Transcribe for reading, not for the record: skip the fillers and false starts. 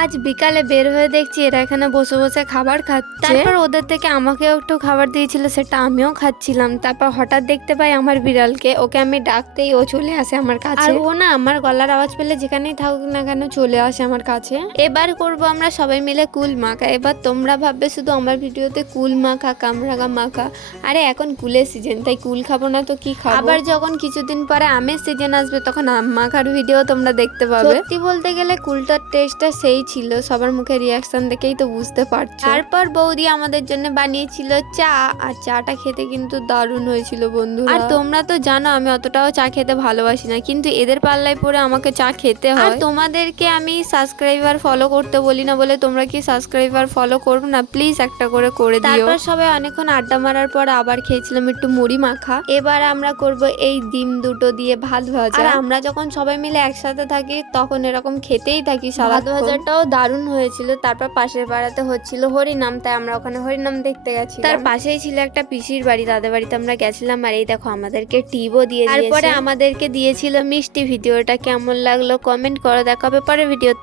আজ বিকালে বের হয়ে দেখছি এরা এখানে বসে বসে খাবার খাচ্ছে। তারপর ওদের থেকে আমাকেও একটু খাবার দিয়েছিল, সেটা আমিও খাচ্ছিলাম। তারপর হঠাৎ দেখতে পাই আমার বিড়ালকে, ওকে আমি ডাকতেই ও চলে আসে আমার কাছে। আর ও না আমার গলার আওয়াজ পেলে যেখানেই থাকুক না কেন চলে আসে আমার কাছে। এবার করব আমরা সবাই মিলে কুল মাখা। এবার তোমরা ভাববে শুধু আমার ভিডিওতে কুল মাখা কামরাঙা মাখা, আরে এখন কুলের সিজন, তাই কুল খাবো না তো কি খাবো। আবার যখন কিছুদিন পরে আমের সিজন আসবে তখন আম মাখার ভিডিও তোমরা দেখতে পাবে। সত্যি বলতে গেলে কুলটার টেস্টটা সেই ছিল, সবার মুখে রিয়াকশন দেখেই তো বুঝতে পারছো। তারপর বৌদি আমাদের জন্য বানিয়েছিল চা, আর চাটা খেতে কিন্তু দারুণ হয়েছিল বন্ধুরা। আর তোমরা তো জানো আমি অতটাও চা খেতে ভালোবাসি না, কিন্তু এদের পাল্লায় পরে আমাকে চা খেতে হয়। আর তোমাদেরকে আমি সাবস্ক্রাইবার ফলো করতে বলি না বলে তোমরা কি সাবস্ক্রাইবার ফলো করবে না? প্লিজ একটা করে দিও। তারপর সবাই অনেকক্ষণ আড্ডা মারার পর আবার খেয়েছিলাম একটু মুড়ি মাখা। এবার আমরা করব এই ডিম দুটো দিয়ে ভাত ভাজা। আর আমরা যখন সবাই মিলে একসাথে থাকি তখন এরকম খেতেই থাকি সারা। ভাত ভাজাটাও দারুণ হয়েছিল। তারপর পাশের পাড়াতে হচ্ছিল হরিনাম, তাই আমরা ওখানে হরিনাম দেখতে গেছি। তার পাশেই ছিল একটা পিসির বাড়ি, তাদের বাড়িতে আমরা গেছিলাম। আর এই দেখো আমাদেরকে টিপও দিয়ে দিয়েছে। তারপরে আমাদেরকে দিয়েছিল মিষ্টি। ভিডিওটা কেমন লাগলো কমেন্ট করো, দেখা হবে পরের ভিডিওতে।